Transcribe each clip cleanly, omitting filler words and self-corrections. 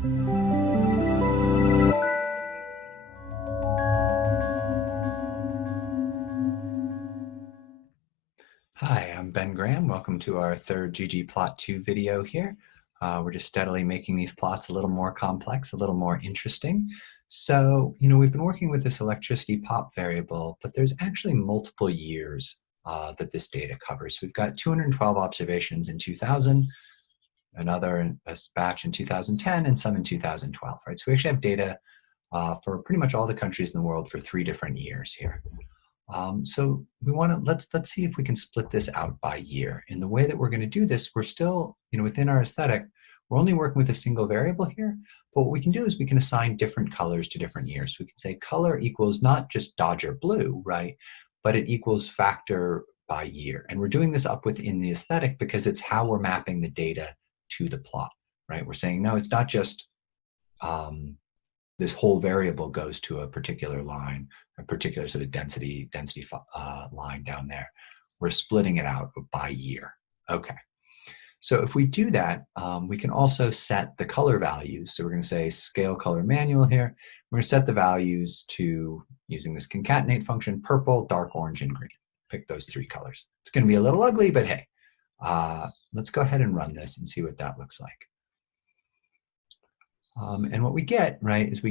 Hi, I'm Ben Graham. Welcome to our third ggplot2 video here. We're just steadily making these plots a little more complex, a little more interesting. So, we've been working with this electricity pop variable, but there's actually multiple years that this data covers. We've got 212 observations in 2000, another batch in 2010, and some in 2012, right? So we actually have data for pretty much all the countries in the world for 3 different years here. So we want to let's see if we can split this out by year. And the way that we're going to do this, we're still, within our aesthetic, we're only working with a single variable here. But what we can do is we can assign different colors to different years. We can say color equals not just Dodger blue, right? But it equals factor by year. And we're doing this up within the aesthetic because it's how we're mapping the data to the plot, right? We're saying, no, it's not just this whole variable goes to a particular line, a particular sort of density line down there. We're splitting it out by year. Okay. So if we do that, we can also set the color values. So we're going to say scale color manual here. We're going to set the values to, using this concatenate function, purple, dark orange, and green. Pick those 3 colors. It's going to be a little ugly, but hey, let's go ahead and run this and see what that looks like. And what we get, right, is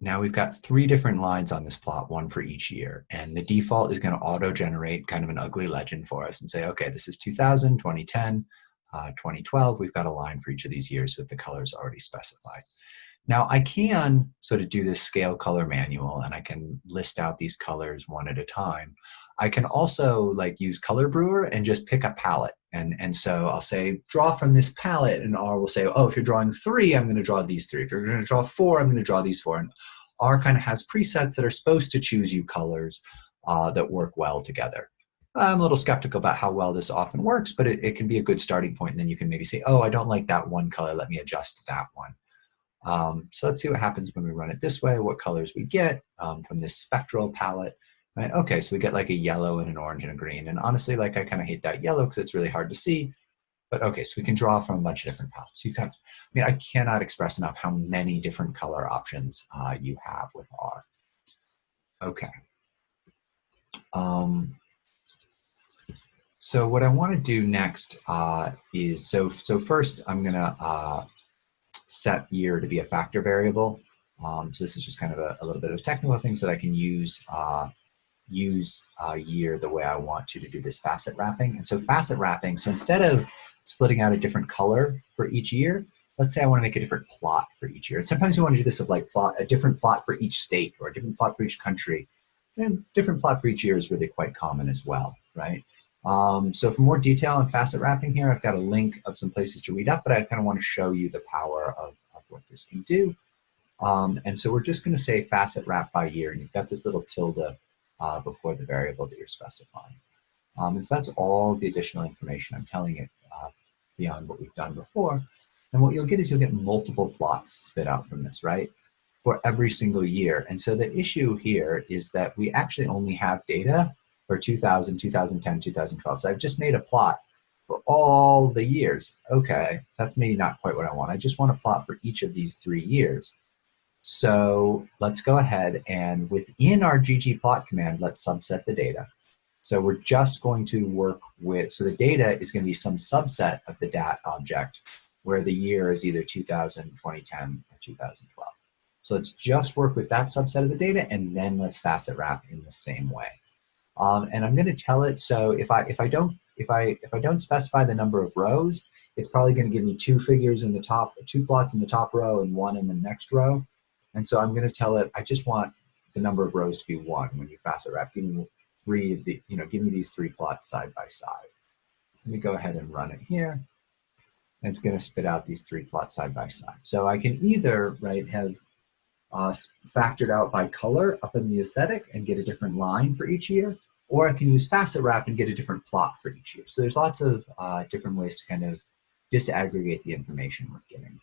now we've got 3 different lines on this plot, 1 for each year. And the default is going to auto-generate kind of an ugly legend for us and say, okay, this is 2000, 2010, 2012. We've got a line for each of these years with the colors already specified. Now I can sort of do this scale color manual and I can list out these colors one at a time. I can also use Color Brewer and just pick a palette. And so I'll say, draw from this palette, and R will say, oh, if you're drawing 3, I'm going to draw these 3. If you're going to draw 4, I'm going to draw these 4. And R kind of has presets that are supposed to choose you colors that work well together. I'm a little skeptical about how well this often works, but it can be a good starting point. And then you can maybe say, oh, I don't like that one color. Let me adjust that one. So let's see what happens when we run it this way, what colors we get from this spectral palette. Right? Okay, so we get like a yellow and an orange and a green. And honestly, I kind of hate that yellow because it's really hard to see. But okay, so we can draw from a bunch of different palettes. I cannot express enough how many different color options you have with R. Okay. So what I want to do next is, so first I'm going to set year to be a factor variable. So this is just kind of a little bit of technical things that I can use year the way I want to do this facet wrapping. And so facet wrapping, so instead of splitting out a different color for each year, let's say I want to make a different plot for each year. And sometimes you want to do this of a different plot for each state or a different plot for each country. And different plot for each year is really quite common as well, right? So for more detail on facet wrapping here, I've got a link of some places to read up, but I kind of want to show you the power of what this can do. And so we're just going to say facet wrap by year, and you've got this little tilde before the variable that you're specifying. And so that's all the additional information I'm telling it beyond what we've done before. And what you'll get is you'll get multiple plots spit out from this, right? For every single year. And so the issue here is that we actually only have data for 2000, 2010, 2012. So I've just made a plot for all the years. Okay, that's maybe not quite what I want. I just want a plot for each of these 3 years. So let's go ahead and within our ggplot command, let's subset the data. So we're just going to work with, so the data is going to be some subset of the dat object where the year is either 2000, 2010, or 2012. So let's just work with that subset of the data and then let's facet wrap in the same way. And I'm going to tell it, so if I don't specify the number of rows, it's probably going to give me 2 figures in the top, 2 plots in the top row and 1 in the next row. And so I'm going to tell it, I just want the number of rows to be 1 when you facet wrap. Give me 3 of the, give me these 3 plots side by side. So let me go ahead and run it here. And it's going to spit out these 3 plots side by side. So I can either, right, have factored out by color up in the aesthetic and get a different line for each year, or I can use facet wrap and get a different plot for each year. So there's lots of different ways to kind of disaggregate the information we're getting.